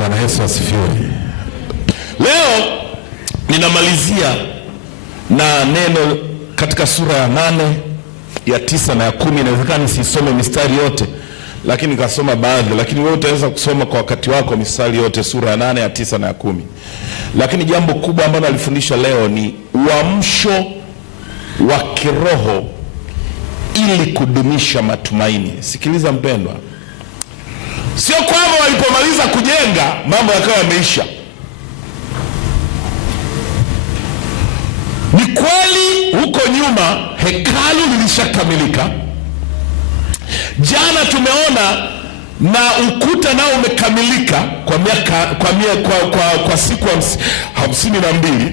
Bwana Yesu asifiwe. Leo ninamalizia na neno katika sura ya 8, ya 9 na ya 10. Inawezekana nisisome mistari yote, lakini nikasoma baadhi, lakini wewe utaweza kusoma kwa wakati wako mistari yote, sura ya 8, ya 9 na ya 10. Lakini jambo kubwa ambalo nalifundisha leo ni uamsho wa kiroho ili kudumisha matumaini. Sikiliza mpendwa, sio kwamba walipomaliza kujenga mambo yakawa yameisha. Ni kweli huko nyuma hekalu lilishakamilika. Jana tumeona na ukuta nao umekamilika kwa siku 52.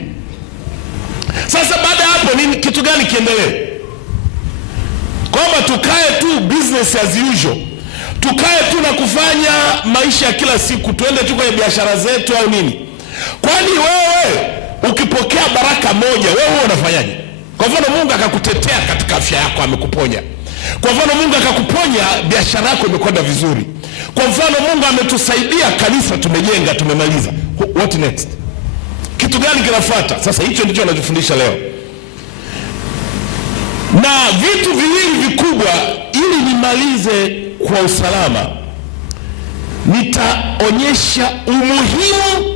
Sasa baada ya hapo nini, kitu gani kiendelee? Kwamba tukae tu business as usual, tukae tu na kufanya maisha ya kila siku, tuende tu kwenye biashara zetu au nini? Kwani wewe ukipokea baraka moja, wewe unafanyaje? Kwa mfano Mungu akakutetea katika afya yako, amekuponya. Kwa mfano Mungu akakuponya, biashara yako imekwenda vizuri. Kwa mfano Mungu ametusaidia, kanisa tumejenga, tumemaliza. What next? Kitu gani kinafuata? Sasa hicho ndicho anachofundisha leo. Na vitu viwili vikubwa, ili nimalize kwa usalama, nitaonyesha umuhimu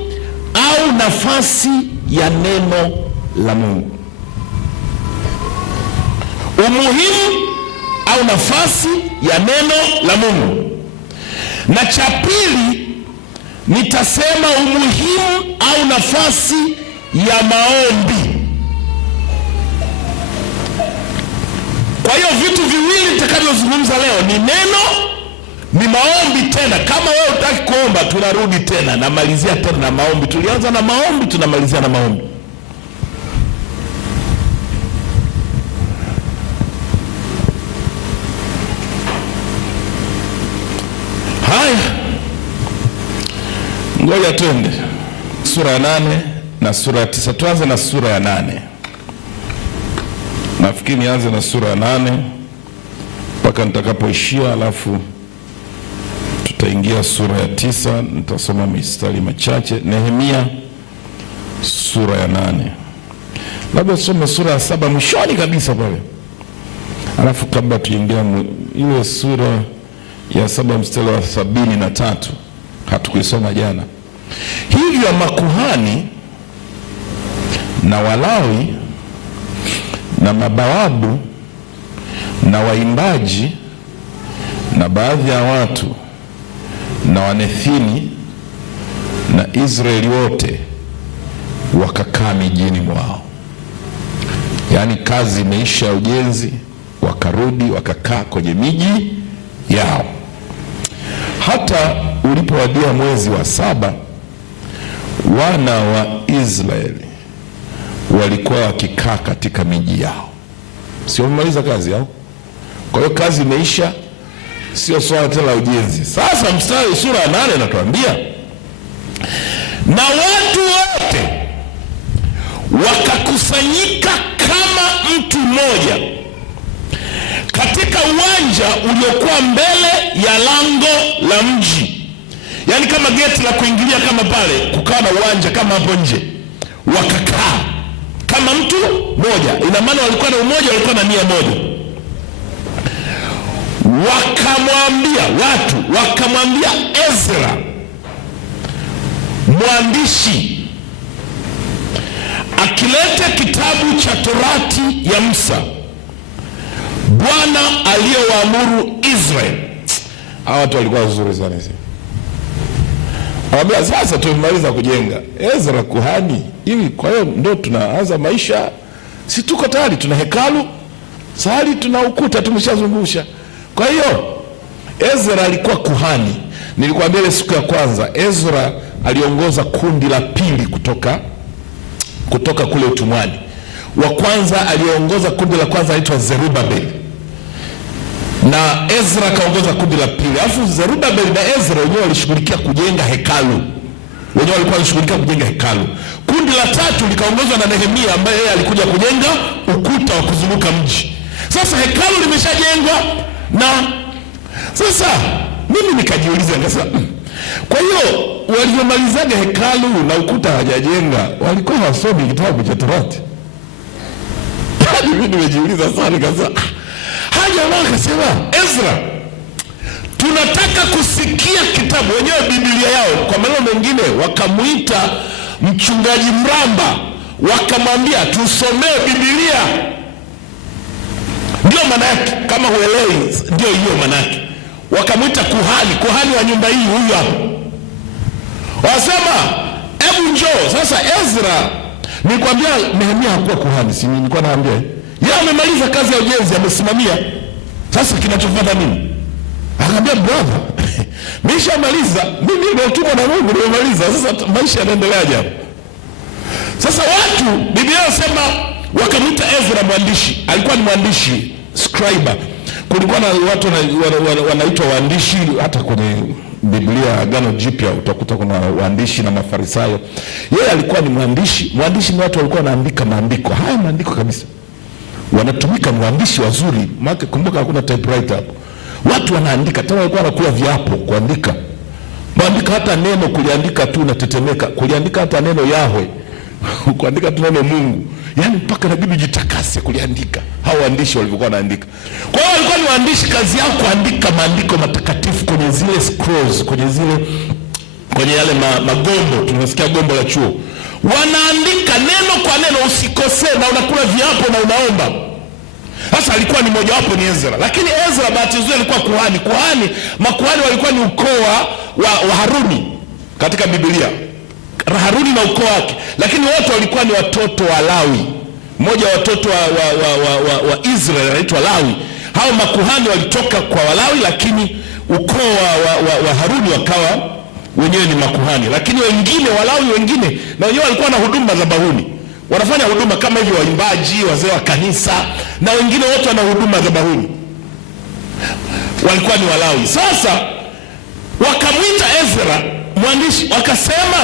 au nafasi ya neno la Mungu. Umuhimu au nafasi ya neno la Mungu. Na cha pili nitasema umuhimu au nafasi ya maombi. Kwa hiyo vitu viwili nitakavyozungumza leo ni neno, ni maombi tena. Kama wewe hutaki kuomba, tunarudi tena, namalizia tena na maombi. Tulianza na maombi, tunamalizia na maombi. Haya, ngoja twende sura ya 8 na sura ya 9. Tuanze na sura ya 8. Nafikiri nianze na sura ya 8 mpaka nitakapoishia, alafu tutaingia sura ya 9. Nitasoma mistari machache. Nehemia sura ya 8. Labda tusome sura ya 7 mwishoni kabisa pale, alafu kabla tuingia ile sura ya 7 mstari wa 73 hatukuisoma jana. Hivyo makuhani na Walawi na mabawabu na waimbaji na baadhi ya watu na wanethini na Israeli wote wakakaa mijini mwao. Yaani kazi imeisha ya ujenzi, wakarudi wakakaa kwenye miji yao. Hata ulipowadia mwezi wa 7, wana wa Israeli walikuwa wakikaa katika miji yao. Sio mmaliza kazi yao. Kwa hiyo kazi imeisha, sio swala tena la ujenzi. Sasa mstari sura ya 8 inatuambia, na watu wote wakakusanyika kama mtu mmoja katika uwanja uliokuwa mbele ya lango la mji. Yaani kama geti la kuingilia, kama pale kukawa na uwanja kama hapo nje. Wakakaa kama mtu mmoja. Ina maana walikuwa na umoja, walikuwa na nia moja. Wakamwambia Ezra mwandishi akilete kitabu cha Torati ya Musa, Bwana aliyowaamuru Israeli. Hawa watu walikuwa wazuri sana hizi. Anambia sasa tumemaliza kujenga. Ezra kuhani, hivi kwa hiyo ndio tunaanza maisha. Si tuko tayari, tuna hekalu, sahali tuna ukuta tumeshazungusha. Kwa hiyo Ezra alikuwa kuhani. Nilikwambia ile siku ya kwanza, Ezra aliongoza kundi la pili kutoka kule utumwani. Wa kwanza aliongoza kundi la kwanza anaitwa Zerubabel, na Ezra kaongoza kundi la pili. Alafu Zerubabel na Ezra wenyewe walishughulikia kujenga hekalu. Kundi la tatu likaongozwa na Nehemia, ambaye yeye alikuja kujenga ukuta wa kuzunguka mji. Sasa hekalu limeshajengwa, na sasa mimi nikajiuliza, nikasema Kwa hiyo walivyomalizaga hekalu na ukuta hawajajenga, walikuwa wasomi kitabu cha Torati. Mimi nimejiuliza sana, nikasema haja wao akasema, Ezra, tunataka kusikia kitabu. Wenyewe Biblia yao kwa maneno mengine wakamuita mchungaji mramba, wakamwambia tusomee Biblia. Ndio maana yake, kama huelewi ndio hiyo maana yake. Wakamuita kuhani wa nyumba hii, huyu hapo. Wasema hebu njoo. Sasa Ezra, nikwambia Nehemia hakuwa kuhani, si nilikuwa naambia yeye amemaliza kazi ya ujenzi, amesimamia. Sasa kinachofuata nini? Akamwambia brother, nimeshamaliza, mimi nimetumwa na Mungu, nimemaliza. Sasa maisha yanaendeleaje hapo? Sasa watu, Biblia inasema wakamwita Ezra mwandishi. Alikuwa ni mwandishi, scribe. Kulikuwa na watu wanaitwa waandishi, hata kwenye Biblia Agano Jipya utakuta kuna waandishi na Mafarisayo. Yeye alikuwa ni mwandishi. Mwandishi ni watu walikuwa wanaandika maandiko. Haya maandiko kabisa. Wanatumika, mwandishi wazuri. Maana kumbuka hakuna typewriter hapo. Watu wanaandika, tena walikuwa wanakula viapo kuandika. Kuandika hata neno kuliandika tu unatetemeka. Kuliandika hata neno Yahweh. Kuandika tu neno Mungu. Yaani mpaka inabidi jitakase kuliandika. Hao waandishi walikuwa wanaandika. Kwa hiyo walikuwa ni waandishi, kazi yao kuandika maandiko matakatifu kwenye zile scrolls, kwenye yale magombo, tunasikia gombo la chuo. Wanaandika neno kwa neno, usikosee, na unakula viapo na unaomba. Sasa alikuwa ni mmoja wapo ni Ezra. Lakini Ezra bahati nzuri alikuwa kuhani. Makuhani walikuwa ni ukoo wa Haruni katika Biblia. Haruni na ukoo wake. Lakini wote walikuwa ni watoto wa Lawi. Mmoja wa watoto wa Israeli anaitwa Lawi. Hao makuhani walitoka kwa Walawi, lakini ukoo wa Haruni wakawa wenyewe ni makuhani. Lakini wengine Walawi wengine na wenyewe walikuwa na huduma madhabahuni. Wanafanya huduma kama hivyo, waimbaji, wazee wa kanisa, na wengine wote wana huduma madhabahuni. Walikuwa ni Walawi. Sasa wakamwita Ezra mwandishi, wakasema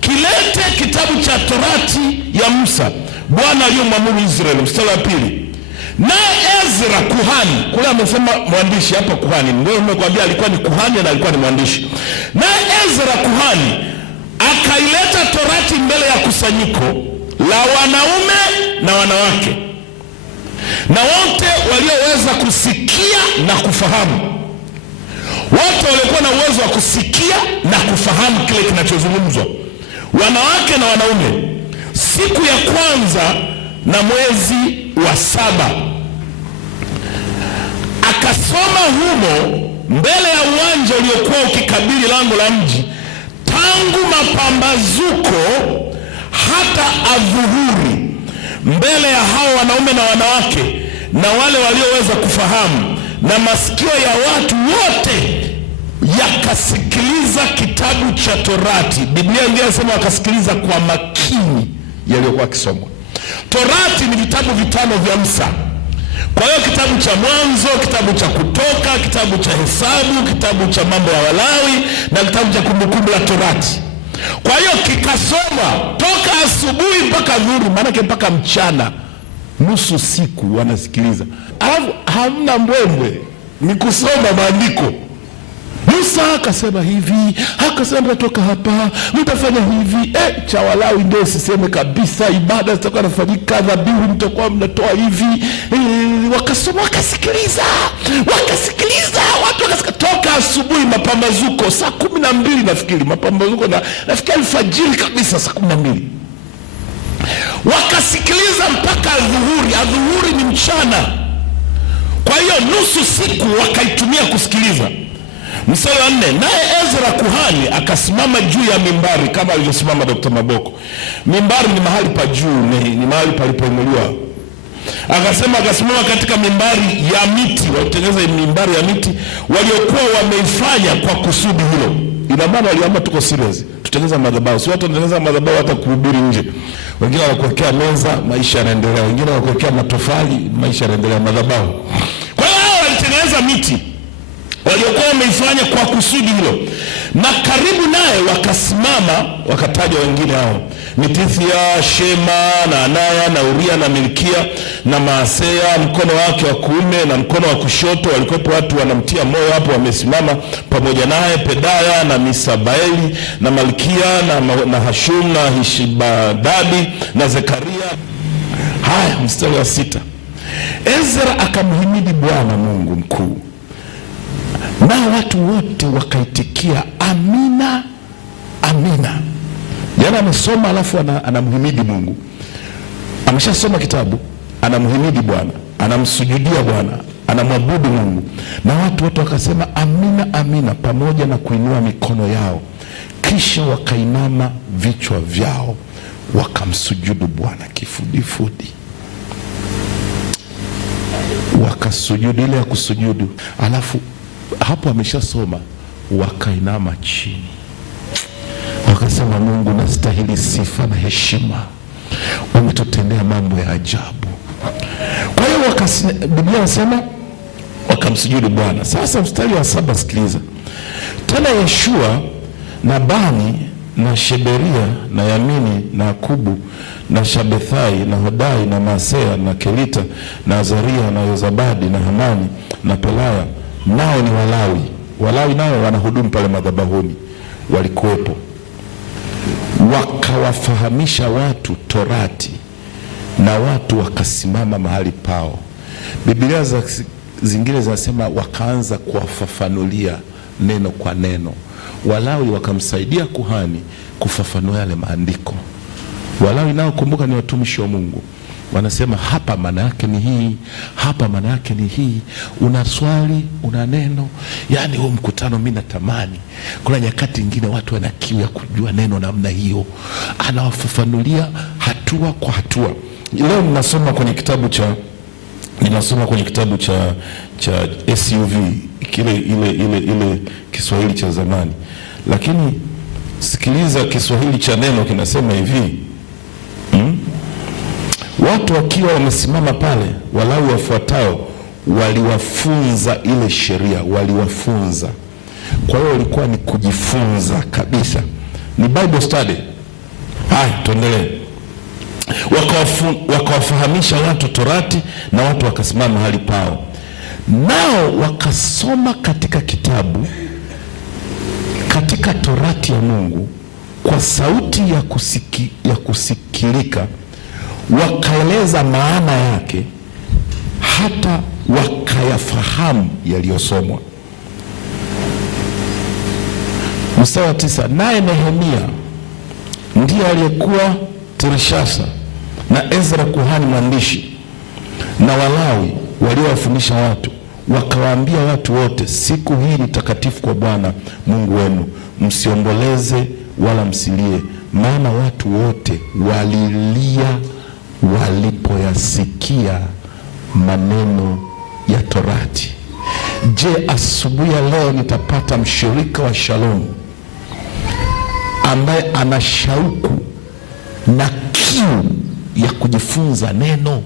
kilete kitabu cha Torati ya Musa, Bwana aliyomwamuru Israeli. Mstari wa 2. Naye Ezra kuhani, kule amesema mwandishi, hapa kuhani. Ndio nimekwambia alikuwa ni kuhani na alikuwa ni mwandishi. Naye Ezra kuhani akaileta Torati mbele ya kusanyiko la wanaume na wanawake na wote walioweza kusikia na kufahamu. Wote walikuwa na uwezo wa kusikia na kufahamu kile kinachozungumzwa, wanawake na wanaume. Siku ya kwanza na mwezi wa 7 akasoma humo mbele ya uwanja uliokuwa ukikabili lango la mji, tangu mapambazuko hata adhuhuri, mbele ya hao wanaume na wanawake na wale walioweza kufahamu, na masikio ya watu wote yakasikiliza kitabu cha Torati. Biblia ingine inasema wakasikiliza kwa makini yaliyokuwa kisomwa. Torati ni vitabu 5 vya Musa. Kwa hiyo kitabu cha Mwanzo, kitabu cha Kutoka, kitabu cha Hesabu, kitabu cha Mambo ya Walawi na kitabu cha Kumbukumbu la Torati. Kwa hiyo kikasoma toka asubuhi mpaka adhuhuri, maana mpaka mchana, nusu siku wanasikiliza. Alafu hamna mbwembwe, ni kusoma maandiko. Musa akasema hivi, akasema mtatoka hapa, mtafanya hivi. Cha Walawi ndio siseme kabisa, ibada zitakuwa nafanyika, dhabihu mtakuwa mnatoa hivi. Wakasoma, wakasikiliza, watu wakasikiliza toka asubuhi, mapambazuko saa 12 nafikiri, mapambazuko nafikiri alfajiri kabisa saa 12. Wakasikiliza mpaka adhuhuri. Adhuhuri ni mchana. Kwa hiyo nusu siku wakaitumia kusikiliza. Mstari wa 4, naye Ezra kuhani akasimama juu ya mimbari kama alivyosimama Dr. Maboko. Mimbari ni mahali pa juu, ni mahali palipoinuliwa. Akasimama katika mimbari ya miti, walitengeneza mimbari ya miti waliokuwa wameifanya kwa kusudi hilo. Ina maana waliamua tuko serious, tutengeneza madhabahu. Si watu wanatengeneza madhabahu hata kuhubiri nje. Wengine wanakuwekea meza, maisha yanaendelea. Wengine wanakuwekea matofali, maisha yanaendelea. Madhabahu. Kwa hiyo hao walitengeneza miti. waliokuwa wameifanya kwa kusudi hilo. Na karibu naye wakasimama, wakataja wengine hao: Mitithia, Shema na Anaya na Uria na Milkia na Maasea mkono wake wa kuume na mkono wa kushoto. Walikuwepo watu wanamtia moyo hapo, wamesimama pamoja naye: Pedaya na Misabaeli na Malkia na Hashum na Hishibadadi na Zekaria. Haya, mstari wa 6. Ezra akamhimidi Bwana Mungu mkuu, na watu wote wakaitikia amina, amina. Jana amesoma alafu anamhimidi Mungu. Ameshasoma kitabu, anamhimidi Bwana, anamsujudia Bwana, anamwabudu Mungu. Na watu wote wakasema amina, amina, pamoja na kuinua mikono yao. Kisha wakainama vichwa vyao wakamsujudu Bwana kifudifudi. Wakasujudu, ile ya kusujudu. Alafu hapo ameshasoma, wakainama chini wakasema, Mungu nastahili sifa na heshima, umetutendea mambo ya ajabu. Kwa hiyo Biblia inasema wakamsujudu Bwana. Sasa mstari wa 7, sikiliza tena. Yeshua na Bani na Sheberia na Yamini na Akubu na Shabethai na Hodai na Masea na Kelita na Azaria na Yozabadi na Hamani na Pelaya, nao ni Walawi. Walawi nao wanahudumu pale madhabahuni, walikuwepo. Wakawafahamisha watu Torati, na watu wakasimama mahali pao. Biblia zingine zinasema wakaanza kuwafafanulia neno kwa neno. Walawi wakamsaidia kuhani kufafanua yale maandiko. Walawi nao, kumbuka, ni watumishi wa Mungu. Wanasema hapa maana yake ni hii, hapa maana yake ni hii. Una swali, una neno. Yaani huo mkutano mimi natamani kuna nyakati nyingine watu wana kiu ya kujua neno namna hiyo. Anawafafanulia hatua kwa hatua. Leo ninasoma kwenye kitabu cha SUV, ile Kiswahili cha zamani. Lakini sikiliza, Kiswahili cha neno kinasema hivi: watu wakiwa wamesimama pale, Walawi wafuatao waliwafunza ile sheria, waliwafunza. Kwa hiyo walikuwa ni kujifunza kabisa, ni Bible study. Haya, tuendelee. Wakawafahamisha watu Torati, na watu wakasimama mahali pao, nao wakasoma katika kitabu, katika Torati ya Mungu kwa sauti ya kusikilika, wakaeleza maana yake, hata wakayafahamu yaliyosomwa. Mstari wa 9, naye Nehemia ndiye aliyekuwa Tirshasa na Ezra kuhani mwandishi na Walawi waliowafundisha watu, wakawaambia watu wote, siku hii ni takatifu kwa Bwana Mungu wenu, msiomboleze wala msilie. Maana watu wote walilia walipoyasikia maneno ya Torati. Je, asubuhi ya leo nitapata mshirika wa Shalom ambaye ana shauku na kiu ya kujifunza neno?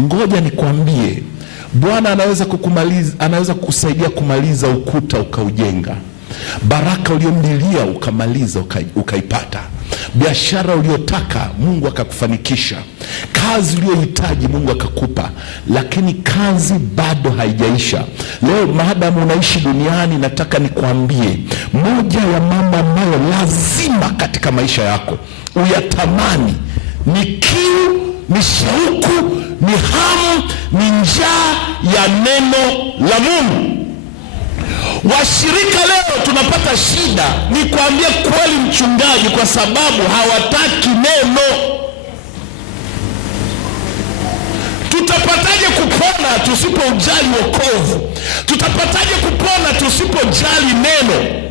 Ngoja nikwambie, Bwana anaweza kukusaidia kumaliza ukuta ukaujenga. Baraka uliyomlilia ukamaliza ukaipata. Biashara uliyotaka Mungu akakufanikisha. Kazi uliyohitaji Mungu akakupa. Lakini kazi bado haijaisha. Leo maadamu unaishi duniani, nataka nikwambie moja ya mambo ambayo lazima katika maisha yako uyatamani ni kiu, ni shauku, ni hamu, ni njaa ya neno la Mungu. Washirika leo tunapata shida, ni kuambia kweli mchungaji, kwa sababu hawataki neno. Tutapataje kupona tusipojali wokovu? Tutapataje kupona tusipojali neno?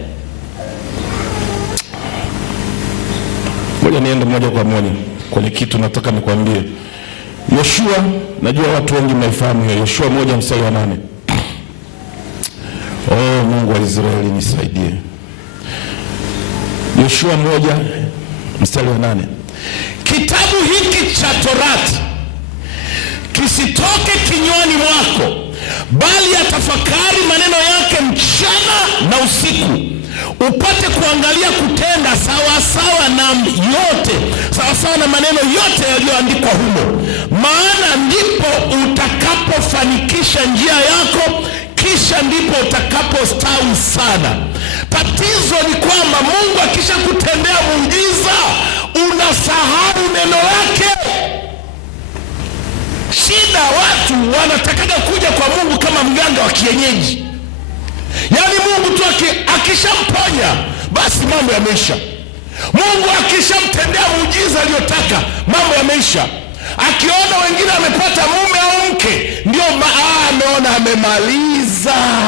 Ngoja niende moja kwa moja kwenye kitu nataka nikwambie. Yoshua, najua watu wengi mnaifahamu hiyo. Yoshua 1 mstari wa 8. Oh, Mungu wa Israeli nisaidie. Yoshua 1 mstari wa 8. Kitabu hiki cha Torati kisitoke kinywani mwako, bali yatafakari maneno yake mchana na usiku, upate kuangalia kutenda sawasawa na yote, sawasawa na maneno yote yaliyoandikwa humo, maana ndipo utakapofanikisha njia yako, kisha ndipo utakapostawi sana. Tatizo ni kwamba Mungu akisha kutendea muujiza unasahau neno lake. Shida, watu wanatakaga kuja kwa Mungu kama mganga wa kienyeji. Yaani Mungu tu akishamponya basi mambo yameisha. Mungu akishamtendea muujiza aliyotaka mambo yameisha. Akiona wengine amepata mume au mke, ndio ameona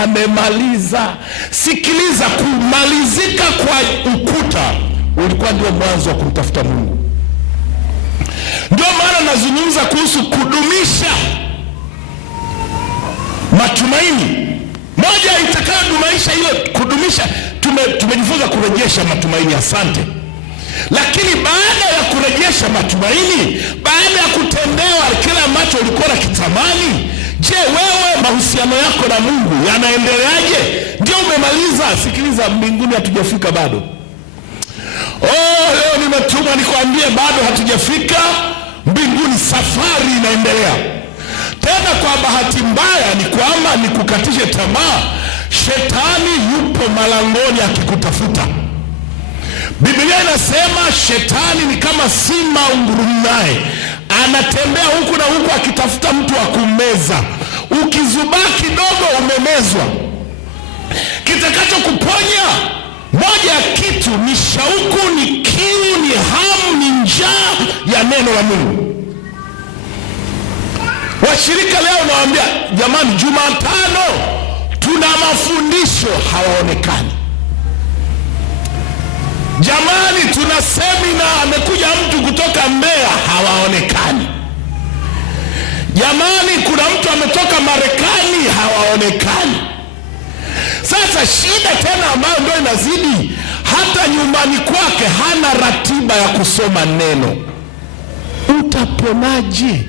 amemaliza. Sikiliza, kumalizika kwa ukuta ulikuwa ndio mwanzo wa kumtafuta Mungu. Ndio maana nazungumza kuhusu kudumisha matumaini. Moja itakayodumisha hiyo kudumisha, tumejifunza kurejesha matumaini, asante. Lakini baada ya kurejesha matumaini, baada ya kutendewa kile ambacho ulikuwa unakitamani, je, wewe mahusiano yako na Mungu yanaendeleaje? Ndio umemaliza? Sikiliza, mbinguni hatujafika bado. Leo nimetuma nikwambie bado hatujafika mbinguni, safari inaendelea. Tena kwa bahati mbaya ni kwamba nikukatishe tamaa, shetani yupo malangoni akikutafuta. Biblia inasema shetani ni kama simba ungurumaye, anatembea huku na huku akitafuta mtu wa kummeza. Ukizubaa kidogo umemezwa. Kitakacho kuponya, moja ya kitu ni shauku, ni kiu, ni hamu, ni njaa ya neno la Mungu. Washirika leo nawaambia, jamani, Jumatano tuna mafundisho, hawaonekani. Jamani, tuna semina, amekuja mtu kutoka Mbeya, hawaonekani. Jamani, kuna mtu ametoka Marekani, hawaonekani. Sasa shida tena ambayo ndio inazidi, hata nyumbani kwake hana ratiba ya kusoma neno. Utaponaje?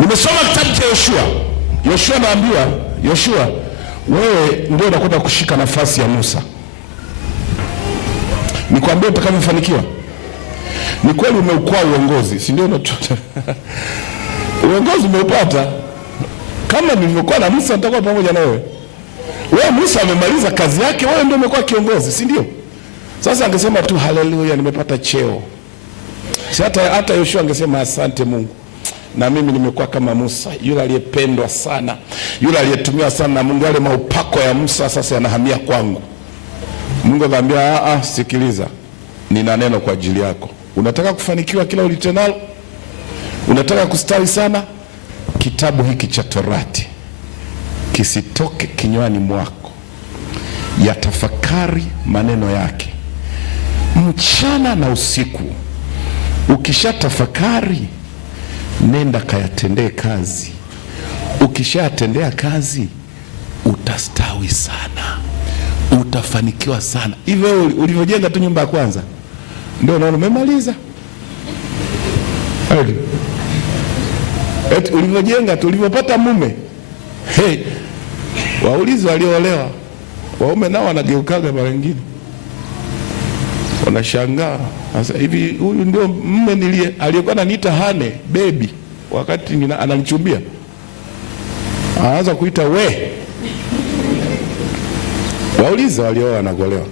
Nimesoma kitabu cha Yoshua naambiwa, Yoshua, wewe ndio unakwenda kushika nafasi ya Musa. Nikwambie utakavyofanikiwa. Ni kweli umeukwaa uongozi, si ndio? Uongozi umeupata. Kama nilivyokuwa na Musa nitakuwa pamoja na wewe. Wewe Musa amemaliza kazi yake, wewe ndio umekuwa kiongozi, si ndio? Sasa angesema tu haleluya, nimepata cheo. Si hata Yoshua angesema asante Mungu, na mimi nimekuwa kama Musa, yule aliyependwa sana, yule aliyetumiwa sana na Mungu. Yale maupako ya Musa sasa yanahamia kwangu. Mungu akamwambia, sikiliza, nina neno kwa ajili yako. Unataka kufanikiwa kila ulitenalo? Unataka kustawi sana? Kitabu hiki cha Torati kisitoke kinywani mwako, yatafakari maneno yake mchana na usiku. Ukishatafakari, nenda kayatendee kazi. Ukishatendea kazi, utastawi sana, utafanikiwa sana. Hivyo ulivyojenga tu nyumba ya kwanza, ndio unaona umemaliza. Ulivyojenga tu, ulivyopata mume, waulize walioolewa, waume nao wanageukaga mara nyingine, wanashangaa. Sasa hivi huyu ndio mume aliyekuwa ananiita hane baby wakati ananichumbia, anaanza kuita we. Waulize walioa wanagolewa,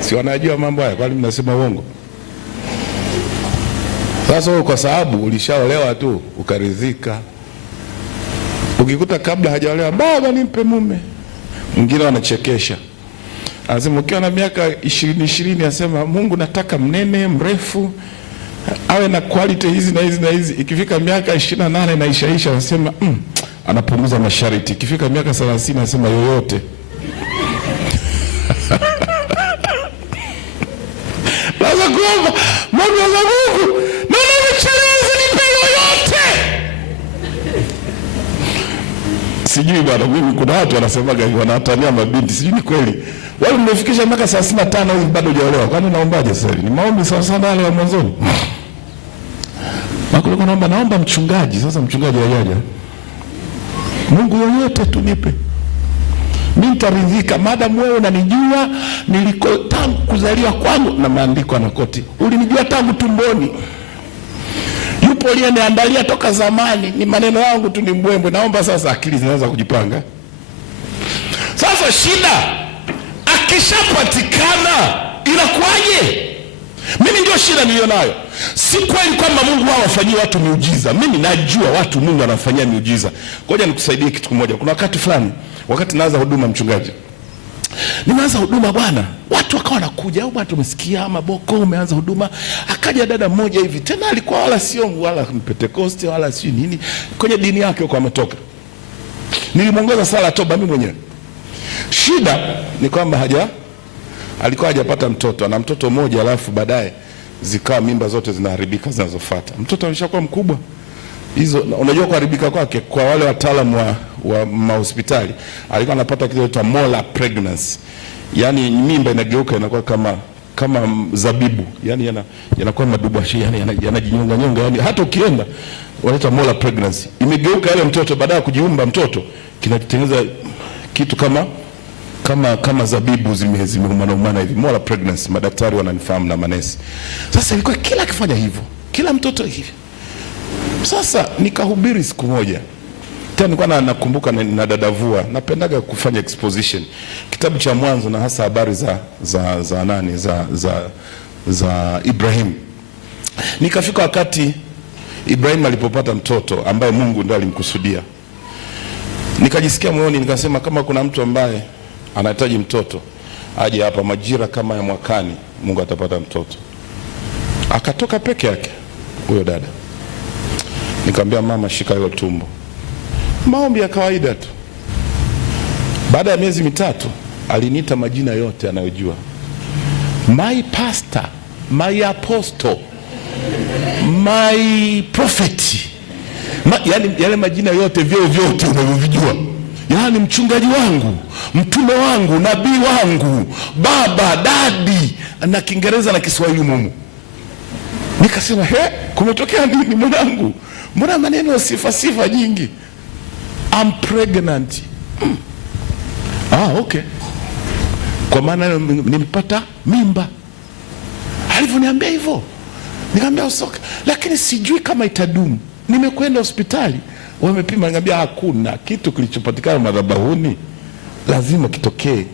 si wanajua mambo haya? Kwani mnasema uongo? Sasa wewe kwa sababu ulishaolewa tu ukaridhika, ukikuta kabla hajaolewa, baba nimpe mume mwingine, wanachekesha. Anasema ukiwa na miaka 20 anasema Mungu nataka mnene, mrefu, awe na quality hizi na hizi na hizi. Ikifika miaka 28 na ishaisha anasema anapunguza masharti. Ikifika miaka 30 anasema yoyote. Lazima kuomba Mungu wa Mungu, naona umechelewa, nipe yoyote. Sijui bwana, mimi kuna watu wanasemaga wanatania mabinti, sijui ni kweli. Wale mmefikisha miaka 35 hivi bado hujaolewa, kwani naombaje sasa? Ni maombi sawa sana wale wa mwanzoni. alikuwa naomba mchungaji. Sasa mchungaji hajaja. Mungu yoyote tunipe, mimi nitaridhika maadamu wewe unanijua niliko tangu kuzaliwa kwangu, na maandiko anakoti, ulinijua tangu tumboni. Yupo aliyeniandalia toka zamani, ni maneno yangu tu ni mbwembwe. Naomba sasa akili zinaanza kujipanga. Sasa shida akishapatikana inakuwaje? Mimi ndio shida nilionayo. Si kweli kwamba Mungu wao wafanyie watu miujiza. Mimi najua watu Mungu anafanyia miujiza. Ngoja nikusaidie kitu kimoja. Kuna wakati fulani, wakati naanza huduma mchungaji, nimeanza huduma bwana, watu wakawa wanakuja, au bwana tumesikia Maboko umeanza huduma. Akaja dada mmoja hivi, tena alikuwa wala sio wala Pentecost wala sio nini, kwenye dini yake huko ametoka. Nilimuongoza sala toba mimi mwenyewe. Shida ni kwamba alikuwa hajapata mtoto, ana mtoto mmoja, alafu baadaye zikawa mimba zote zinaharibika zinazofuata. Mtoto alishakuwa mkubwa. Hizo unajua kuharibika kwake, kwa wale wataalamu wa mahospitali, alikuwa anapata kitu cha molar pregnancy. Yaani mimba inageuka inakuwa kama zabibu. Yaani yanakuwa madubashi, yani yanajinyonga nyonga, yani hata ukienda wanaita molar pregnancy. Imegeuka yale mtoto baada ya kujiumba mtoto kinatengeneza kitu kama zabibu zimeumana hivi. Molar pregnancy, madaktari wananifahamu na manesi. Sasa ilikuwa kila akifanya hivyo, kila mtoto hivi. Sasa nikahubiri siku moja. Tena nilikuwa nakumbuka na dadavua, napendaga kufanya exposition. Kitabu cha Mwanzo na hasa habari za Ibrahim. Nikafika wakati Ibrahim alipopata mtoto ambaye Mungu ndiye alimkusudia. Nikajisikia moyoni, nikasema kama kuna mtu ambaye anahitaji mtoto aje hapa, majira kama ya mwakani Mungu atapata mtoto. Akatoka peke yake huyo dada. Nikamwambia mama, shika hilo tumbo. Maombi ya kawaida tu. Baada ya miezi mitatu aliniita majina yote anayojua. My pastor, my apostle, my prophet. Yani yale majina yote vyote unavyojua. Yaani mchungaji wangu, mtume wangu, nabii wangu, baba, dadi, na Kiingereza na Kiswahili mumu. Nikasema, kumetokea nini mwanangu? Mbona maneno sifa nyingi? I'm pregnant. Okay. Kwa maana nimepata mimba. Alivyoniambia hivyo, nikamwambia usoka, lakini sijui kama itadumu. Nimekwenda hospitali, wamepima, nikamwambia hakuna kitu kilichopatikana madhabahuni, lazima kitokee.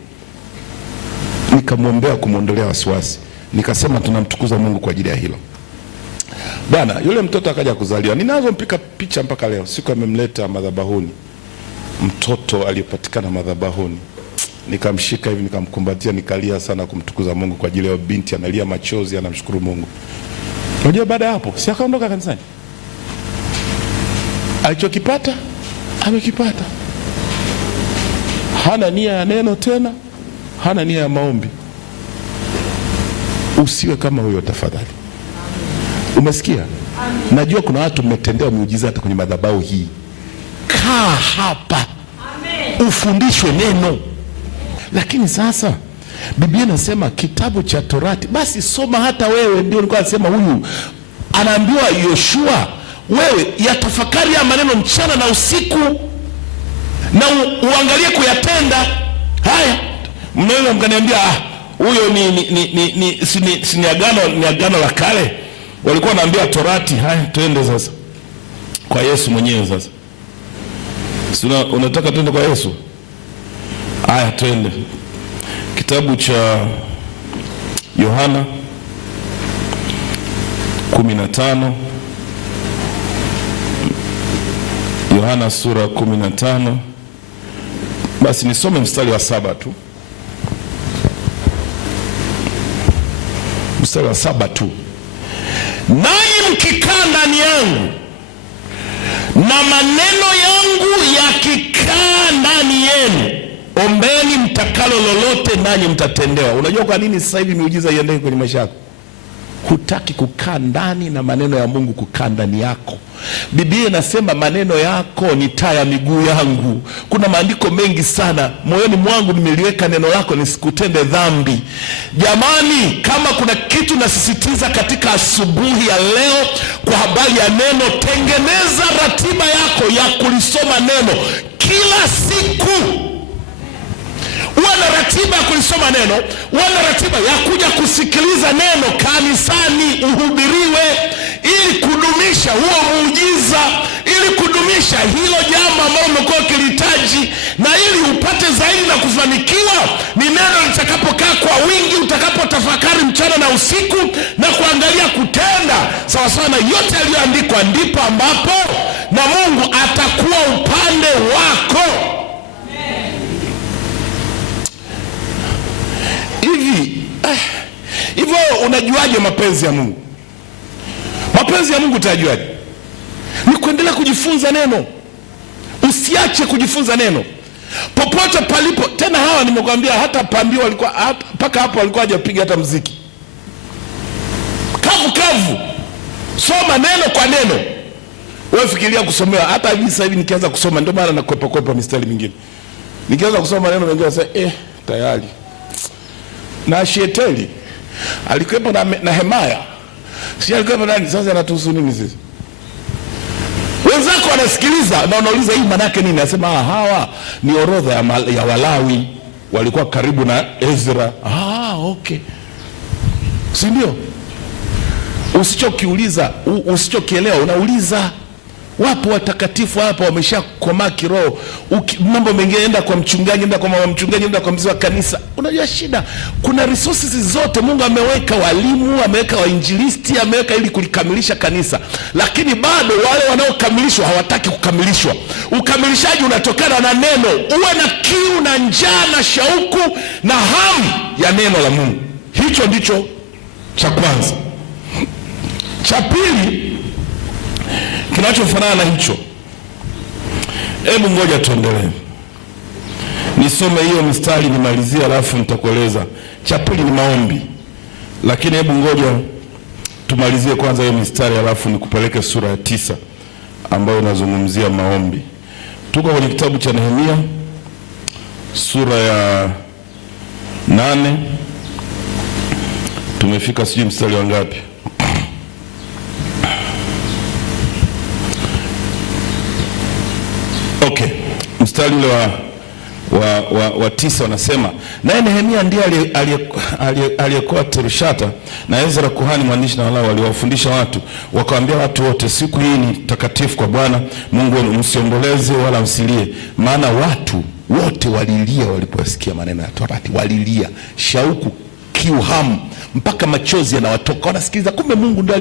Nikamwombea kumuondolea wasiwasi. Nikasema tunamtukuza Mungu kwa ajili ya hilo. Bwana, yule mtoto akaja kuzaliwa. Ninazo mpika picha mpaka leo. Siku amemleta madhabahuni, mtoto aliyepatikana madhabahuni. Nikamshika hivi, nikamkumbatia, nikalia sana kumtukuza Mungu kwa ajili ya binti. Analia machozi, anamshukuru Mungu. Unajua baada ya hapo, si akaondoka kanisani. Alichokipata amekipata. Hana nia ya neno tena, hana nia ya maombi. Usiwe kama huyo tafadhali. Umesikia? Najua kuna watu mmetendea miujiza hata kwenye madhabahu hii. Kaa hapa. Ufundishwe neno. Lakini sasa Biblia inasema kitabu cha Torati, basi soma hata wewe. Ndio nilikuwa nasema huyu anaambiwa Yoshua, wewe yatafakari ya maneno mchana na usiku na uangalie kuyatenda. Haya, mnaweza mkaniambia huyo ni agano la kale. Walikuwa wanaambia Torati. Haya, twende sasa kwa Yesu mwenyewe sasa. Unataka twende kwa Yesu? Haya, twende. Kitabu cha Yohana 15. Yohana sura 15. Basi nisome mstari wa 7 tu. Mstari wa 7 tu. Nanyi mkikaa ndani yangu na maneno yangu yakikaa ndani yenu, ombeni mtakalo lolote nanyi mtatendewa. Unajua kwa nini sasa hivi miujiza iendelee kwenye maisha yako? hutaki kukaa ndani na maneno ya Mungu kukaa ndani yako. Biblia inasema maneno yako ni taa ya miguu yangu. Kuna maandiko mengi sana, moyoni mwangu nimeliweka neno lako nisikutende dhambi. Jamani, kama kuna kitu nasisitiza katika asubuhi ya leo kwa habari ya neno, tengeneza ratiba yako ya kulisoma neno kila siku. Uwe na ratiba ya kulisoma neno, uwe na ratiba ya kuja kusikiliza neno kanisani uhubiriwe, ili kudumisha huo muujiza, ili kudumisha hilo jambo ambalo umekuwa ukilihitaji, na ili upate zaidi na kufanikiwa ni neno litakapokaa kwa wingi, utakapotafakari mchana na usiku na kuangalia kutenda sawasawa na yote yaliyoandikwa, ndipo ambapo na Mungu atakuwa upande wako. Hivyo unajuaje mapenzi ya Mungu? Mapenzi ya Mungu utajuaje? Ni kuendelea kujifunza neno. Usiache kujifunza neno popote palipo. Tena hawa nimekwambia, hata pambio walikuwa mpaka hapo walikuwa hajapiga hata muziki. Kavu soma neno kwa neno. Wewe fikiria kusomea. Hata hivi sasa hivi nikianza kusoma, ndio maana nakwepa mistari mingine. Nikianza kusoma neno mengine sasa tayari na Sheteli alikuwepo na Hemaya, si alikuwepo nani? Sasa anatuhusu nini sisi? Wenzako wanasikiliza na wanauliza hii maana yake nini? Anasema hawa ni orodha ya Walawi, walikuwa karibu na Ezra. Okay, si ndio? Usichokiuliza, usichokielewa unauliza. Wapo watakatifu hapa wameshakomaa kiroho. Mambo mengine enda kwa mchungaji, enda kwa mama mchungaji, enda kwa mzee wa kanisa. Unajua shida, kuna resources zote Mungu ameweka, walimu, ameweka wainjilisti, ameweka ili kulikamilisha kanisa. Lakini bado wale wanaokamilishwa hawataki kukamilishwa. Ukamilishaji unatokana na neno. Uwe na kiu na njaa na shauku na hamu ya neno la Mungu. Hicho ndicho cha kwanza. Cha pili kinachofanana na hicho, hebu ngoja tuendelee. Nisome hiyo mstari nimalizie, alafu nitakueleza. Cha pili ni maombi, lakini hebu ngoja tumalizie kwanza hiyo mstari, alafu nikupeleke sura ya 9 ambayo inazungumzia maombi. Tuko kwenye kitabu cha Nehemia sura ya 8. Tumefika sijui mstari wa ngapi? Okay, mstari ule wa 9 wanasema, naye Nehemia ndiye aliyekuwa Terushata na Ezra kuhani mwandishi na Walawi waliwafundisha watu, wakawaambia watu wote, siku hii ni takatifu kwa Bwana Mungu wenu, msiomboleze wala msilie. Maana watu wote walilia waliposikia maneno ya Torati, walilia, shauku, kiu, hamu, mpaka machozi yanawatoka. Wanasikiliza, kumbe Mungu ndio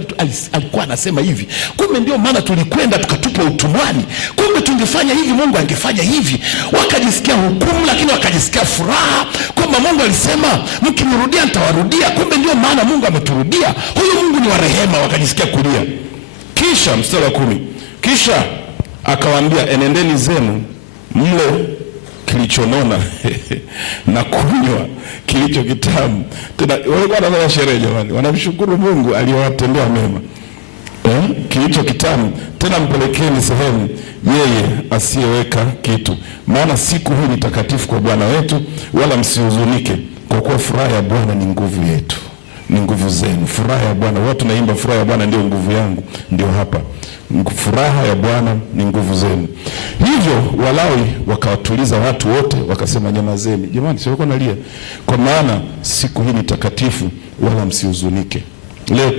alikuwa anasema hivi. Kumbe ndio maana tulikwenda tukatupa utumwani. Kumbe tungefanya hivi, Mungu angefanya hivi. Wakajisikia hukumu, lakini wakajisikia furaha kwamba Mungu alisema mkinirudia nitawarudia. Kumbe ndio maana Mungu ameturudia. Huyu Mungu ni wa rehema. Wakajisikia kulia. Kisha mstari wa 10, kisha akawaambia, enendeni zenu mle kilichonona na kunywa kilicho kitamu. Tena walikuwa wanafanya sherehe jamani, wanamshukuru Mungu aliyowatendea mema. Kilicho kitamu, tena mpelekeni sehemu yeye asiyeweka kitu, maana siku hii ni takatifu kwa Bwana wetu, wala msihuzunike, kwa kuwa furaha ya Bwana ni nguvu yetu, ni nguvu zenu. Furaha ya Bwana, watu naimba furaha ya Bwana ndio nguvu yangu, ndio hapa. Furaha ya Bwana ni nguvu zenu. Hivyo Walawi wakawatuliza watu wote, wakasema, nyamazeni. Jamani, sio nalia, kwa maana siku hii ni takatifu, wala msihuzunike. Leo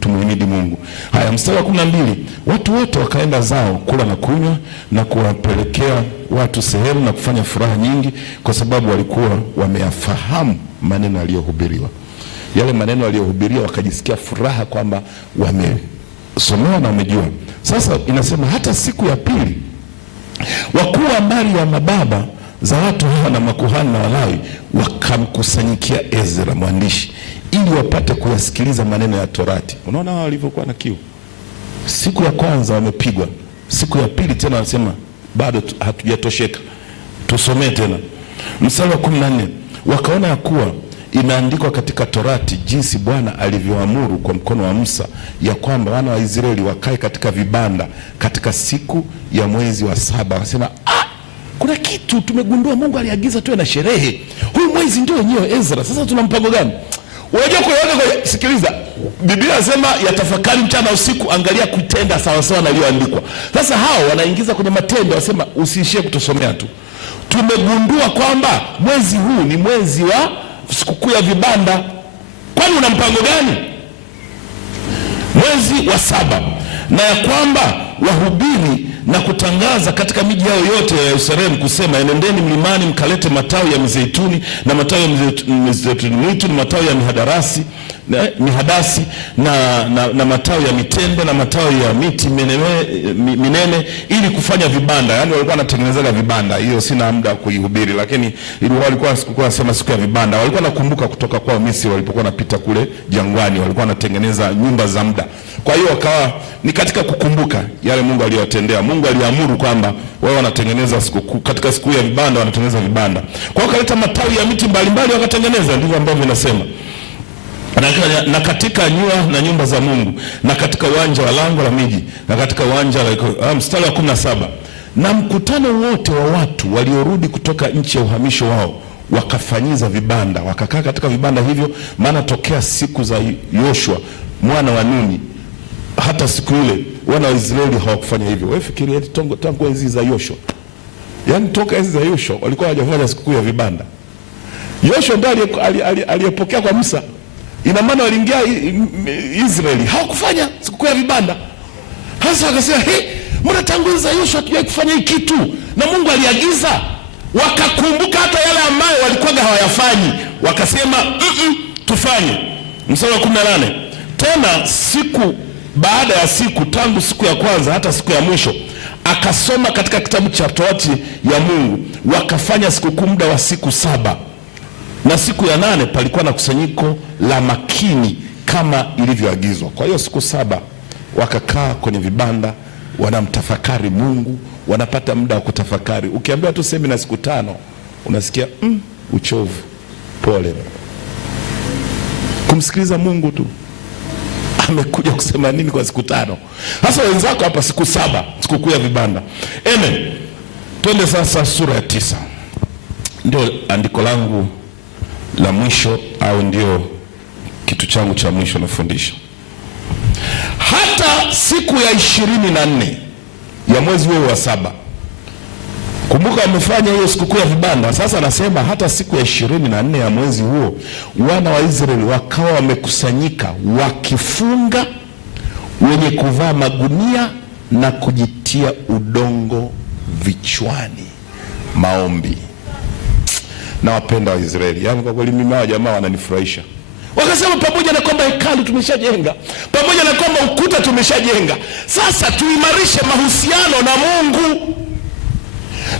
tumuhimidi Mungu. Haya, mstari wa 12, watu wote wakaenda zao kula na kunywa na kuwapelekea watu sehemu na kufanya furaha nyingi, kwa sababu walikuwa wameyafahamu maneno yaliyohubiriwa. Yale maneno yaliyohubiriwa wakajisikia furaha kwamba wamesomewa na wamejua. Sasa inasema hata siku ya pili wakuu wa mbari ya mababa za watu hawa na makuhani na Walawi wakamkusanyikia Ezra mwandishi, ili wapate kuyasikiliza maneno ya Torati. Unaona hao walivyokuwa na kiu. Siku ya kwanza wamepigwa, siku ya pili tena wanasema bado hatujatosheka, tusomee tena. Mstari wa 14, wakaona ya kuwa Imeandikwa katika Torati jinsi Bwana alivyoamuru kwa mkono wa Musa ya kwamba wana wa Israeli wakae katika vibanda katika siku ya mwezi wa 7. Wasema kuna kitu tumegundua, Mungu aliagiza tuwe na sherehe. Huyu mwezi ndio wenyewe Ezra. Sasa tuna mpango gani? Unajua kwa sikiliza, Biblia inasema yatafakari mchana usiku, angalia kutenda sawa sawa na iliyoandikwa. Sasa hao wanaingiza kwenye matendo, wasema usiishie kutosomea tu. Tumegundua kwamba mwezi huu ni mwezi wa sikukuu ya vibanda. Kwani una mpango gani? Mwezi wa 7, na ya kwamba wahubiri na kutangaza katika miji yao yote ya Yerusalemu kusema, enendeni mlimani mkalete matawi ya mizeituni na matawi ya mizeituni mwitu na matawi ya mihadasi na matawi ya mitende na matawi ya miti minene ili kufanya vibanda. Yani walikuwa wanatengeneza vibanda. Hiyo sina muda kuihubiri, lakini walikuwa wanasema siku ya vibanda. Walikuwa nakumbuka kutoka kwa Misri walipokuwa wanapita kule jangwani, walikuwa wanatengeneza nyumba za muda. Kwa hiyo wakawa ni katika kukumbuka yale Mungu aliyowatendea. Mungu aliamuru kwamba wao wanatengeneza siku katika siku ya vibanda, wanatengeneza vibanda. Kwa hiyo wakaleta matawi ya miti mbalimbali wakatengeneza, ndivyo ambavyo inasema. Na katika nyua na nyumba za Mungu na katika uwanja wa lango la miji na katika uwanja wa mstari wa 17, na mkutano wote wa watu waliorudi kutoka nchi ya uhamisho wao wakafanyiza vibanda, wakakaa katika vibanda hivyo, maana tokea siku za Yoshua mwana wa Nuni hata siku ile wana wa Israeli hawakufanya hivyo. Wewe fikiria tangu enzi za Yoshua, yani toka enzi za Yoshua walikuwa hawajafanya sikukuu ya vibanda. Yoshua ndiye aliyepokea kwa Musa. Ina maana waliingia Israeli hawakufanya sikukuu ya vibanda. Hasa akasema mbona tangu enzi za Yoshua hatujawahi kufanya hii kitu? Na Mungu aliagiza. Wakakumbuka hata yale ambayo walikuwa hawayafanyi, wakasema tufanye. Mstari wa 18, tena siku baada ya siku, tangu siku ya kwanza hata siku ya mwisho, akasoma katika kitabu cha Torati ya Mungu, wakafanya sikukuu muda wa siku 7. Na siku ya 8 palikuwa na kusanyiko la makini kama ilivyoagizwa. Kwa hiyo siku 7 wakakaa kwenye vibanda, wanamtafakari Mungu, wanapata muda wa kutafakari. Ukiambiwa tu semina siku 5 unasikia uchovu. Pole. Kumsikiliza Mungu tu. Amekuja kusema nini kwa siku 5? Sasa wenzako hapa siku 7 sikukuu ya vibanda. Amen. Twende sasa sura ya 9. Ndio andiko langu la mwisho, au ndio kitu changu cha mwisho nafundisha. Hata siku ya 24 ya mwezi huo wa 7. Kumbuka wamefanya hiyo sikukuu ya vibanda. Sasa anasema hata siku ya 24 ya mwezi huo wana wa Israeli wakawa wamekusanyika, wakifunga, wenye kuvaa magunia na kujitia udongo vichwani. Maombi. Na wapenda wa Israeli, yani kwa kweli mimi hawa jamaa wananifurahisha. Wakasema pamoja na kwamba hekalu tumeshajenga, pamoja na kwamba ukuta tumeshajenga, sasa tuimarishe mahusiano na Mungu.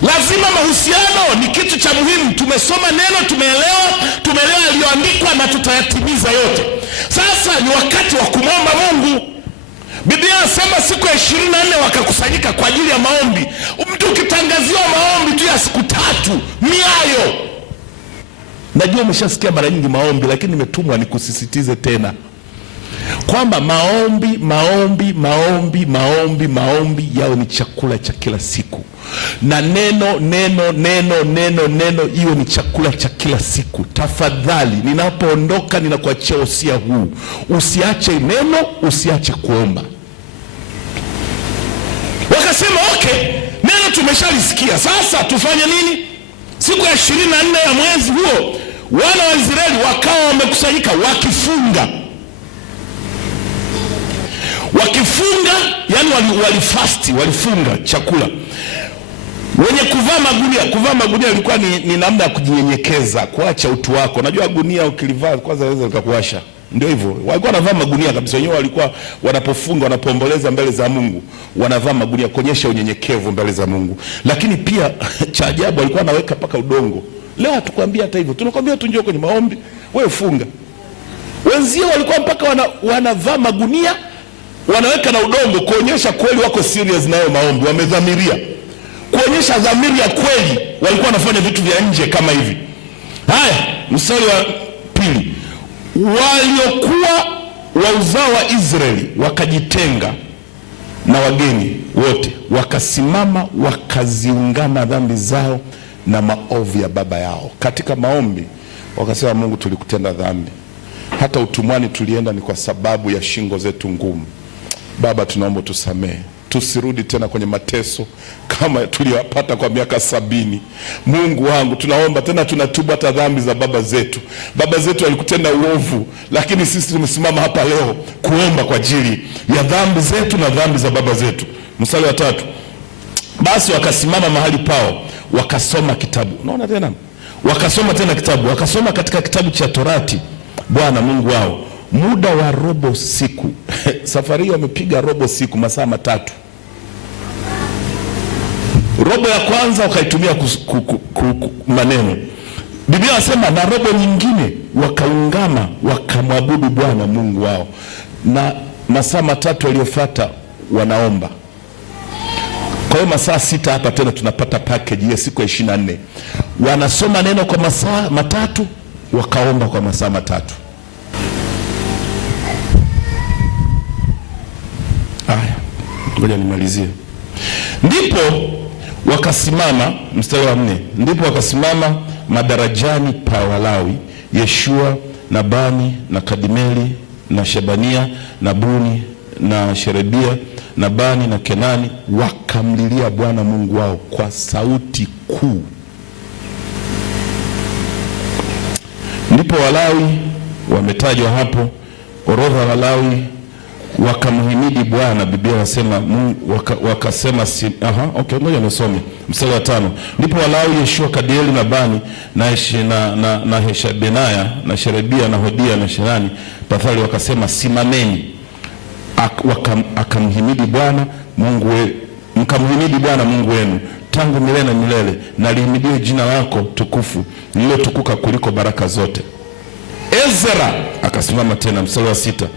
Lazima mahusiano ni kitu cha muhimu. Tumesoma neno, tumeelewa yaliyoandikwa na tutayatimiza yote. Sasa ni wakati wa kumwomba Mungu. Biblia inasema siku ya 24 wakakusanyika kwa ajili ya maombi. Mtu ukitangaziwa maombi tu ya siku 3, miayo. Najua umeshasikia mara nyingi maombi, lakini nimetumwa nikusisitize tena kwamba maombi yao ni chakula cha kila siku. Na neno hiyo ni chakula cha kila siku. Tafadhali ninapoondoka ninakuachia usia huu. Usiache neno, usiache kuomba. Wakasema neno tumeshalisikia, sasa tufanye nini? Siku ya 24 ya mwezi huo wana wa Israeli wakawa wamekusanyika wakifunga, yani walifunga chakula. Wenye kuvaa magunia ilikuwa ni namna ya kujinyenyekeza, kuacha utu wako. Najua gunia ukilivaa kwanza inaweza likakuasha. Ndio hivyo. Walikuwa wanavaa magunia kabisa. Wenyewe walikuwa wanapofunga, wanapoomboleza mbele za Mungu, wanavaa magunia kuonyesha unyenyekevu mbele za Mungu. Lakini pia cha ajabu walikuwa wanaweka paka udongo. Leo hatukwambia hata hivyo. Tunakwambia tu njoo kwenye maombi, wewe funga. Wenzio walikuwa mpaka wanavaa magunia, wanaweka na udongo kuonyesha kweli wako serious nayo maombi, wamedhamiria. Kuonyesha dhamiri ya kweli, walikuwa wanafanya vitu vya nje kama hivi. Haya, mstari wa 2. waliokuwa wa uzao wa Israeli wakajitenga na wageni wote, wakasimama wakaziungama dhambi zao na maovu ya baba yao. Katika maombi wakasema, Mungu, tulikutenda dhambi, hata utumwani tulienda ni kwa sababu ya shingo zetu ngumu. Baba, tunaomba tusamehe, tusirudi tena kwenye mateso kama tuliyopata kwa miaka 70. Mungu wangu, tunaomba tena, tunatubu hata dhambi za baba zetu. Baba zetu walikutenda uovu, lakini sisi tumesimama hapa leo kuomba kwa ajili ya dhambi zetu na dhambi za baba zetu. Mstari wa 3, basi wakasimama mahali pao wakasoma kitabu. Unaona tena, wakasoma tena kitabu, wakasoma katika kitabu cha Torati Bwana Mungu wao muda wa robo siku. Safari hiyo wamepiga robo siku, masaa 3. Robo ya kwanza wakaitumia maneno. Biblia inasema na robo nyingine wakaungama wakamwabudu Bwana Mungu wao, na masaa 3 yaliyofuata wanaomba. Kwa hiyo masaa 6 hapa tena tunapata package ya siku 24. Wanasoma neno kwa masaa 3, wakaomba kwa masaa 3. Haya, ngoja nimalizie. Ndipo wakasimama, mstari wa 4, ndipo wakasimama madarajani pa Walawi, Yeshua na Bani na Kadimeli na Shebania na Buni na Sherebia na Bani na Kenani, wakamlilia Bwana Mungu wao kwa sauti kuu. Ndipo Walawi wametajwa hapo, orodha ya Walawi, wakamhimidi Bwana. Biblia inasema wakasema ngoja nisome mstari wa 5. Ndipo Walawi Yeshua, Kadieli na Bani na Heshabenaya na Sherebia na Hodia na Sherani Pathali wakasema, simameni. Akamhimidi Bwana Mungu mkamhimidi Bwana Mungu wenu tangu milele na milele, na lihimidiwe jina lako tukufu lililotukuka kuliko baraka zote. Ezra akasimama tena, mstari wa 6,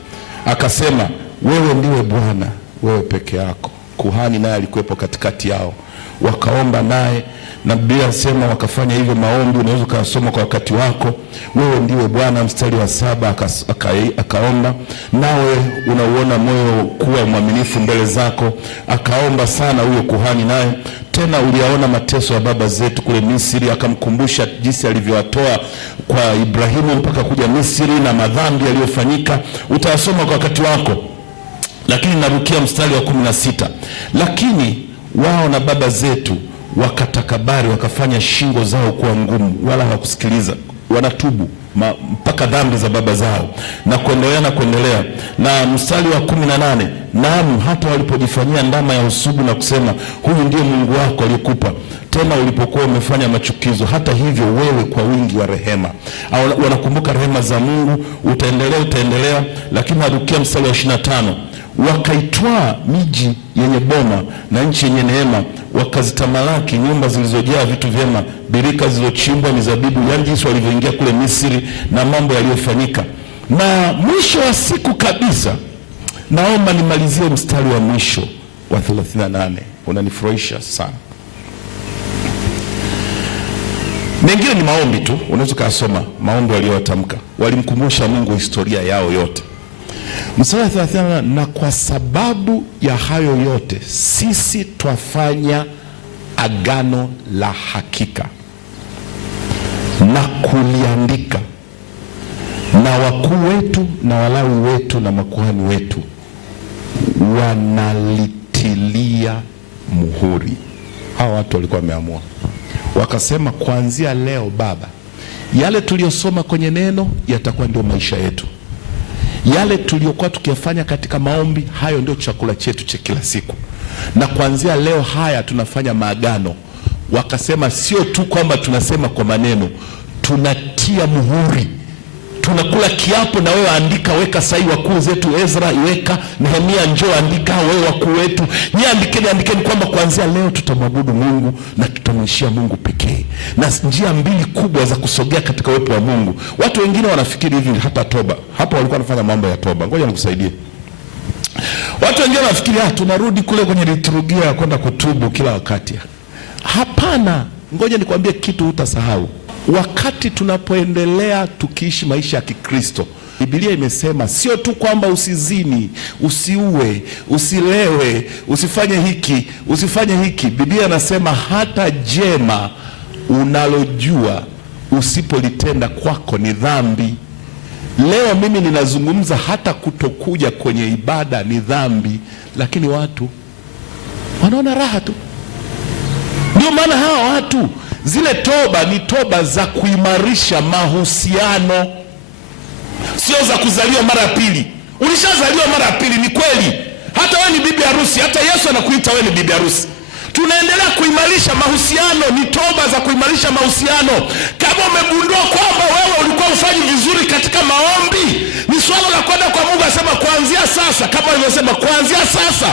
akasema, wewe ndiwe Bwana, wewe peke yako. Kuhani naye alikuwepo katikati yao, wakaomba naye, na Biblia inasema wakafanya hivyo maombi. Unaweza kusoma kwa wakati wako. Wewe ndiwe Bwana, mstari wa 7, akaomba nawe unauona moyo kuwa mwaminifu mbele zako. Akaomba sana huyo kuhani naye, tena uliyaona mateso ya baba zetu kule Misri, akamkumbusha jinsi alivyowatoa kwa Ibrahimu mpaka kuja Misri na madhambi yaliyofanyika. Utasoma kwa wakati wako. Lakini narukia mstari wa 16, lakini wao na baba zetu wakatakabari, wakafanya shingo zao kuwa ngumu, wala hawakusikiliza. Wanatubu mpaka dhambi za baba zao na kuendelea. Na mstari wa 18, naam, hata walipojifanyia ndama ya usubu na kusema, huyu ndiye Mungu wako aliyekupa, tena ulipokuwa umefanya machukizo, hata hivyo wewe kwa wingi wa rehema. Wanakumbuka rehema za Mungu. Utaendelea. Lakini narukia mstari wa 25, wakaitwaa miji yenye boma na nchi yenye neema, wakazitamalaki nyumba zilizojaa vitu vyema, birika zilizochimbwa, mizabibu. Yaani jinsi walivyoingia kule Misri na mambo yaliyofanyika. Na mwisho wa siku kabisa, naomba nimalizie mstari wa mwisho wa 38. Unanifurahisha sana. Mengine ni maombi tu, unaweza kusoma maombi waliyotamka. Walimkumbusha Mungu historia yao yote. Mstari wa 38, na kwa sababu ya hayo yote sisi twafanya agano la hakika na kuliandika, na wakuu wetu na Walawi wetu na makuhani wetu wanalitilia muhuri. Hao watu walikuwa wameamua, wakasema, kuanzia leo Baba, yale tuliyosoma kwenye neno yatakuwa ndio maisha yetu. Yale tuliyokuwa tukiyafanya katika maombi, hayo ndio chakula chetu cha kila siku. Na kuanzia leo haya tunafanya maagano. Wakasema sio tu kwamba tunasema kwa maneno, tunatia muhuri. Tunakula kiapo, na wewe andika, weka sahihi, wakuu zetu Ezra iweka, Nehemia njoo andika, wewe wakuu wetu andikeni kwamba kuanzia leo tutamwabudu Mungu na tutamwishia Mungu pekee. Na njia 2 kubwa za kusogea katika uwepo wa Mungu. Watu wengine wanafikiri hivi, hata toba. Hapa walikuwa wanafanya mambo ya toba. Ngoja nikusaidie. Watu wengine wanafikiri tunarudi kule kwenye liturujia ya kwenda kutubu kila wakati. Hapana, ngoja nikwambie kitu utasahau. Wakati tunapoendelea tukiishi maisha ya Kikristo, Biblia imesema sio tu kwamba usizini, usiue, usilewe, usifanye hiki. Biblia inasema hata jema unalojua usipolitenda kwako ni dhambi. Leo mimi ninazungumza hata kutokuja kwenye ibada ni dhambi, lakini watu wanaona raha tu. Ndio maana hawa watu, zile toba ni toba za kuimarisha mahusiano, sio za kuzaliwa mara ya pili. Ulishazaliwa mara ya pili, ni kweli. Hata wewe ni bibi harusi, hata Yesu anakuita wewe ni bibi harusi. Tunaendelea kuimarisha mahusiano, ni toba za kuimarisha mahusiano. Kama umegundua kwamba wewe ulikuwa ufanyi vizuri katika maombi, ni swala la kwenda kwa Mungu, asema kuanzia sasa, kama alivyosema, kuanzia sasa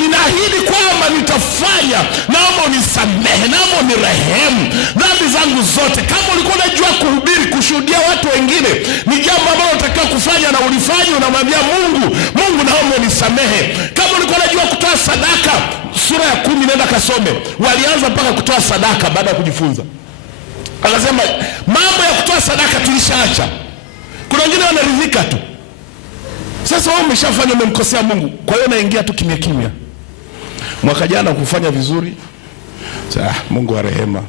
ninaahidi kwamba nitafanya, naomba unisamehe, naomba unirehemu dhambi zangu zote. Kama ulikuwa unajua kuhubiri, kushuhudia watu wengine ni jambo ambalo unatakiwa kufanya na ulifanya, unamwambia Mungu, naomba unisamehe. Kama ulikuwa unajua kutoa sadaka, sura ya 10 nenda kasome, walianza mpaka kutoa sadaka baada ya kujifunza. Akasema mambo ya kutoa sadaka tulishaacha. Kuna wengine wanaridhika tu. Sasa wewe umeshafanya, umemkosea Mungu, kwa hiyo naingia tu kimya kimya. Mwaka jana kufanya vizuri, sasa Mungu wa rehema,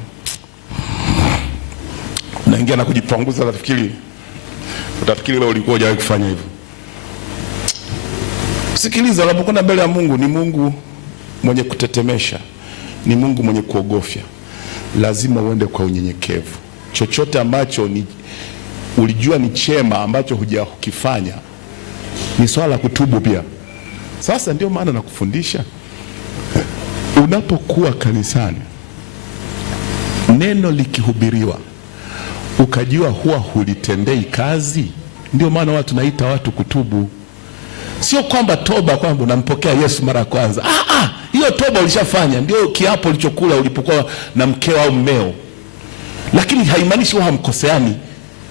naingia na kujipanguza, utafikiri wewe ulikuwa hujawahi kufanya hivyo. Sikiliza, unapokwenda mbele ya Mungu, ni Mungu mwenye kutetemesha, ni Mungu mwenye kuogofya. Lazima uende kwa unyenyekevu. Chochote ambacho ulijua ni chema ambacho hujakifanya, ni swala la kutubu pia. Sasa ndio maana nakufundisha, unapokuwa kanisani, neno likihubiriwa ukajua huwa hulitendei kazi, ndio maana watu naita watu kutubu. Sio kwamba toba kwamba unampokea Yesu mara ya kwanza. Hiyo toba ulishafanya, ndio kiapo ulichokula ulipokuwa na mkeo au mmeo, lakini haimaanishi wao hamkoseani.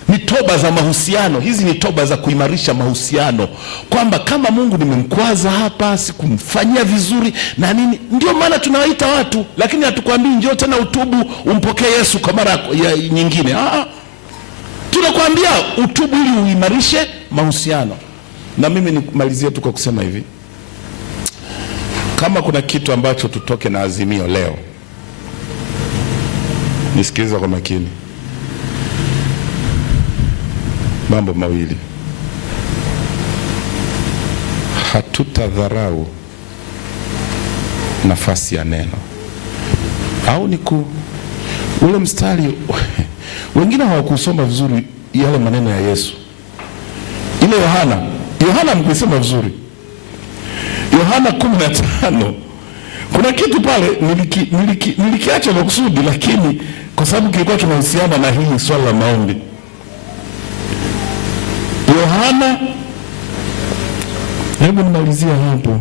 Ni toba za mahusiano. Hizi ni toba za kuimarisha mahusiano, kwamba kama Mungu nimemkwaza hapa, sikumfanyia vizuri na nini, ndio maana tunawaita watu, lakini hatukwambii njoo tena utubu umpokee Yesu kwa mara nyingine. Tunakwambia utubu ili uimarishe mahusiano. Na mimi nimalizie tu kwa kusema hivi, kama kuna kitu ambacho tutoke na azimio leo, nisikiliza kwa makini. Mambo mawili: hatutadharau nafasi ya neno. Au ule mstari wengine hawakusoma vizuri yale maneno ya Yesu. Ile Yohana mkisema vizuri, Yohana 15, kuna kitu pale nilikiacha kwa kusudi, lakini kwa sababu kilikuwa kinahusiana na hili swala la maombi. Yohana, hebu nimalizia hapo.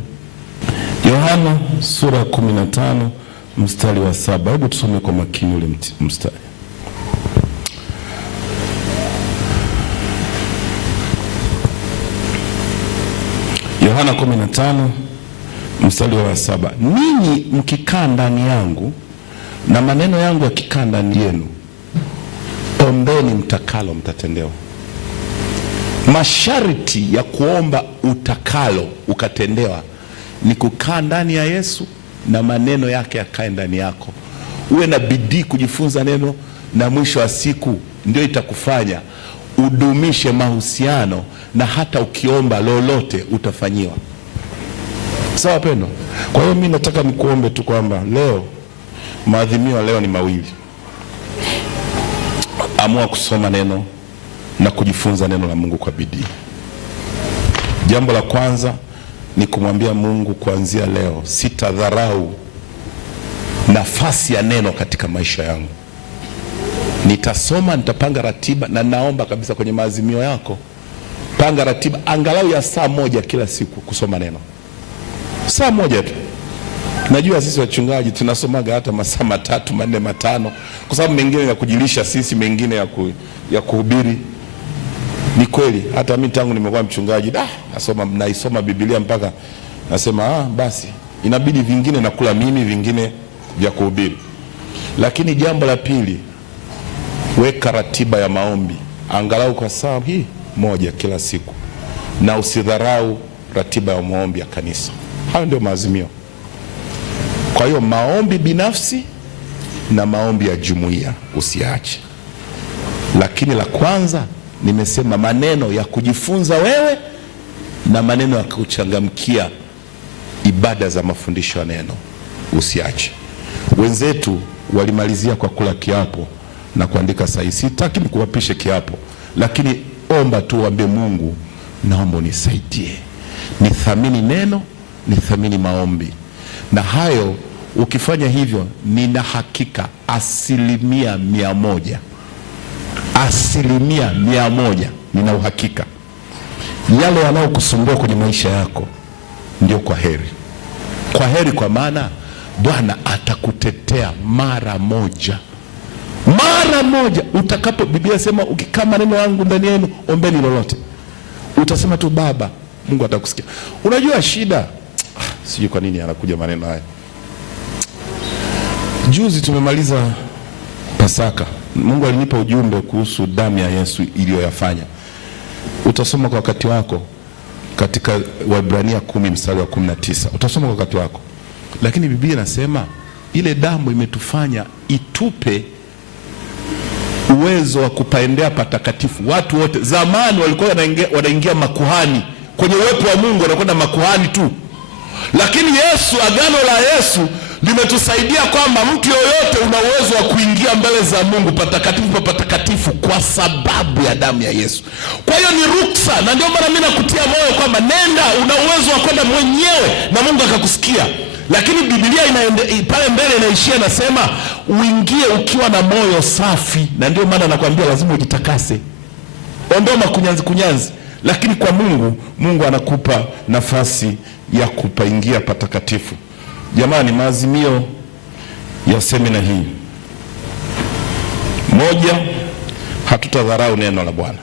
Yohana sura 15 mstari wa 7. Hebu tusome kwa makini ule mstari. Yohana 15 mstari wa 7. Ninyi mkikaa ndani yangu na maneno yangu yakikaa ndani yenu, ombeni mtakalo mtatendewa. Masharti ya kuomba utakalo ukatendewa ni kukaa ndani ya Yesu na maneno yake yakae ndani yako. Uwe na bidii kujifunza neno, na mwisho wa siku ndio itakufanya udumishe mahusiano, na hata ukiomba lolote utafanyiwa. Sawa pendo? Kwa hiyo mimi nataka nikuombe tu kwamba leo, maadhimio leo ni mawili. Amua kusoma neno na kujifunza neno la Mungu kwa bidii. Jambo la kwanza ni kumwambia Mungu, kuanzia leo sitadharau nafasi ya neno katika maisha yangu. Nitasoma, nitapanga ratiba, na naomba kabisa kwenye maazimio yako, panga ratiba angalau ya saa moja kila siku kusoma neno. Saa moja tu. Najua sisi wachungaji tunasomaga hata masaa 3, 4, 5, kwa sababu mengine ya kujilisha sisi, mengine ya kuhubiri. Ni kweli, hata mimi tangu nimekuwa mchungaji naisoma Biblia mpaka nasema basi inabidi vingine nakula mimi, vingine vya kuhubiri. Lakini jambo la pili, weka ratiba ya maombi angalau kwa saa hii moja kila siku, na usidharau ratiba ya maombi ya kanisa. Hayo ndio maazimio. Kwa hiyo maombi binafsi na maombi ya jumuiya usiache. Lakini la kwanza nimesema maneno ya kujifunza wewe na maneno ya kuchangamkia ibada za mafundisho ya neno usiache. Wenzetu walimalizia kwa kula kiapo na kuandika sahihi. Sitaki nikuwapishe kiapo, lakini omba tu, waambie Mungu, naomba unisaidie nithamini neno, nithamini maombi. Na hayo ukifanya hivyo, nina hakika 100%, 100%, nina uhakika yale yanayokusumbua kwenye maisha yako ndio kwa heri. Kwa heri kwa maana Bwana atakutetea mara moja. Mara moja utakapo, Biblia sema ukikaa maneno yangu ndani yenu ombeni lolote. Utasema tu Baba, Mungu atakusikia. Unajua shida, sijui kwa nini anakuja maneno haya. Juzi tumemaliza Pasaka. Mungu alinipa ujumbe kuhusu damu ya Yesu iliyoyafanya. Utasoma kwa wakati wako katika Waebrania 10 mstari wa 19. Utasoma kwa wakati wako. Lakini Biblia inasema ile damu imetufanya itupe uwezo wa kupaendea patakatifu. Watu wote zamani walikuwa wanaingia makuhani, kwenye uwepo wa Mungu wanakwenda makuhani tu. Lakini Yesu, agano la Yesu limetusaidia kwamba mtu yoyote una uwezo wa kuingia mbele za Mungu patakatifu pa patakatifu kwa sababu ya damu ya Yesu. Kwa hiyo ni ruksa, na ndio maana mimi nakutia moyo kwamba nenda, una uwezo wa kwenda mwenyewe na Mungu akakusikia. Lakini Biblia pale mbele inaishia nasema uingie ukiwa na moyo safi, na ndio maana nakwambia lazima ujitakase. Ondoa makunyanzi. Lakini kwa Mungu anakupa nafasi ya kupaingia patakatifu. Jamani, maazimio ya semina hii: moja, hatutadharau neno la Bwana.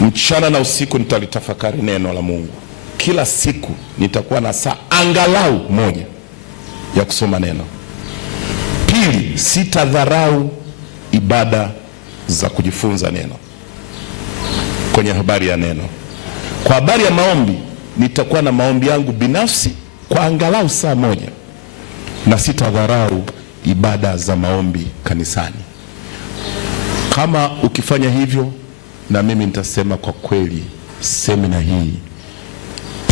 Mchana na usiku nitalitafakari neno la Mungu. Kila siku nitakuwa na saa angalau moja ya kusoma neno. Pili, sitadharau ibada za kujifunza neno kwenye habari ya neno. Kwa habari ya maombi, nitakuwa na maombi yangu binafsi kwa angalau saa moja, na sitadharau ibada za maombi kanisani. Kama ukifanya hivyo, na mimi nitasema kwa kweli semina hii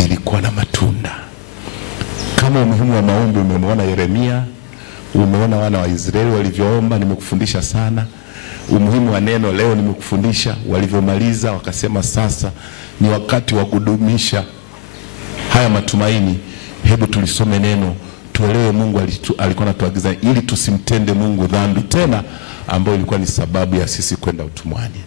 ilikuwa na matunda. Kama umuhimu wa maombi umemwona Yeremia, umeona wana wa Israeli walivyoomba, nimekufundisha sana. Umuhimu wa neno leo nimekufundisha, walivyomaliza wakasema sasa ni wakati wa kudumisha haya matumaini. Hebu tulisome neno, tuelewe Mungu alikuwa anatuagiza ili tusimtende Mungu dhambi tena ambayo ilikuwa ni sababu ya sisi kwenda utumwani.